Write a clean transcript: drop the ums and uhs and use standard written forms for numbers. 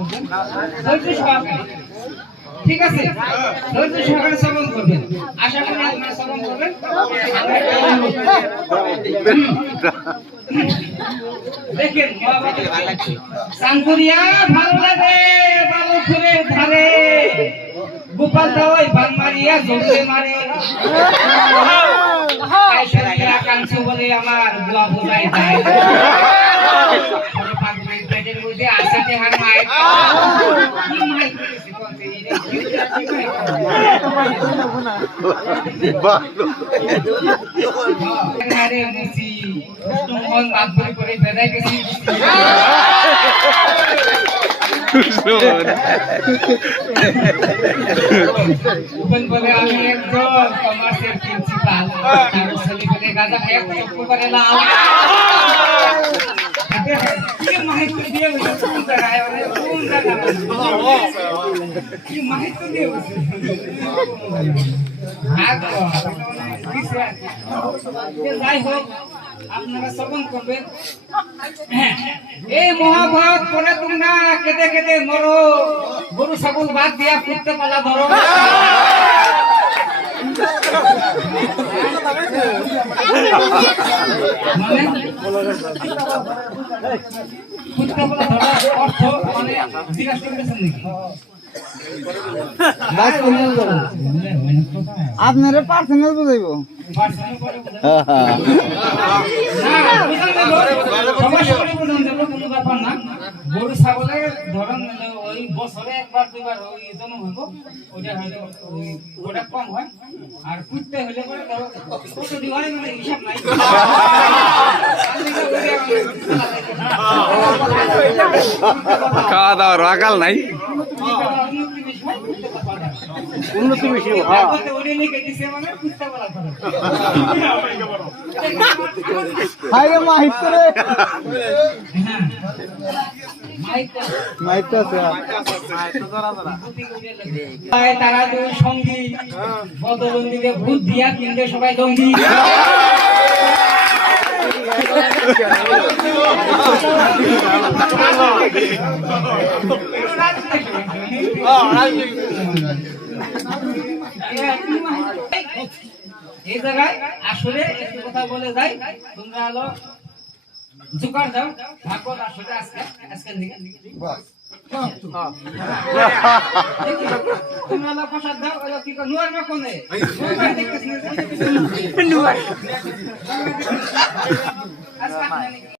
করবেন ধৈর্য সহকারে, ঠিক আছে? ধৈর্য সহকারে শ্রবণ করবেন, আশা করি আপনারা শ্রবণ করবেন। দেখেন সাঙ্কুরিয়া ভালো লাগে বালুপুরের ধারে, গোপাল দাওয়াই বান মারিয়া জঙ্গলে মারে, কাঞ্চু বলে আমার দোয়া বোঝাই যায়, পেটের মধ্যে আসাতে হার মায়ের করে বেড়াই গেছি। বলে আমি একজন কমার্সের প্রিন্সিপাল, ছেলে বলে গাঁজা খেয়ে চক্ষু করে লাল। কি মাহিত্য দিয়ে কোন জায়গায় কোন জায়গা কি মাহিত্য দিয়ে যাই হোক আপনারা শ্রবণ করবেন। এই মহাভারত পরে তোমরা কেটে কেটে মরো, গরু ছাগল বাদ দিয়া ফুটতে পালা ধরো। মানে ফুটতে পালা ধরা অর্থ মানে জিজ্ঞাসা করতেছেন নাকি? আপনারা পার্সোনাল বুঝাইব। গরু ছাগলের ধরন ওই বছরে একবার দুইবার ওই জন্ম হইব, ওইটা হইলে ওটা কম হয়। আর কুত্তে হইলে পরে কত দিওয়ারে মানে হিসাব নাই। খাওয়া দাওয়ার আকাল নাই, উন্নতি বেশি তারা দুই সঙ্গী বদলন্দিতে ভূত দিয়া কিনতে সবাই জঙ্গি। এই জায়গায় আসলে একটু কথা বলে যাই, তোমরা হলো জোকার দাও ভাগবত আসলে আজকের দিকে তোমরা হলো প্রসাদ দাও, ওই কি নুয়ার না কোনে নুয়ার দেখতেছ না